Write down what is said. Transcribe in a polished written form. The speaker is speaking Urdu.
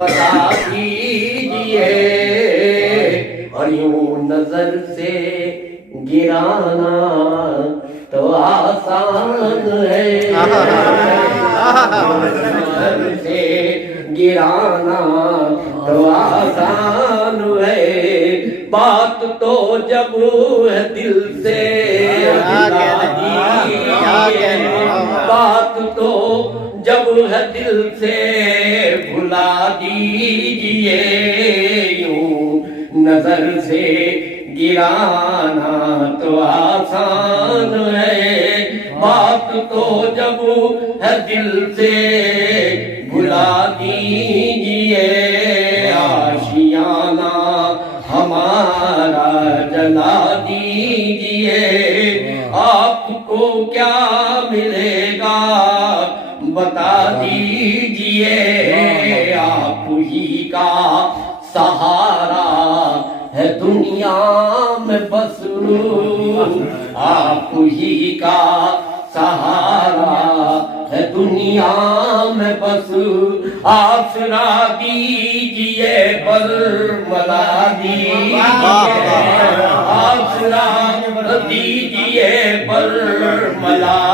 بتا دیجئے اور یوں نظر سے گرانا تو آسان ہے، نظر سے گرانا تو آسان ہے، بات تو جب ہے دل سے بات تو جب ہے دل سے بھلا دیجئے، یوں نظر سے گرانا تو آسان ہے، بات تو جب ہے دل سے بھلا دیجئے، آشیانہ ہمارا جلا دیجئے، آپ کو کیا ملے گا بتا دیجئے، آپ ہی کا سہارا ہے دنیا میں بس، آپ ہی کا سہارا ہے دنیا میں بس، آسرا دیجئے برملا دیجئے، آسرا دیجئے برملا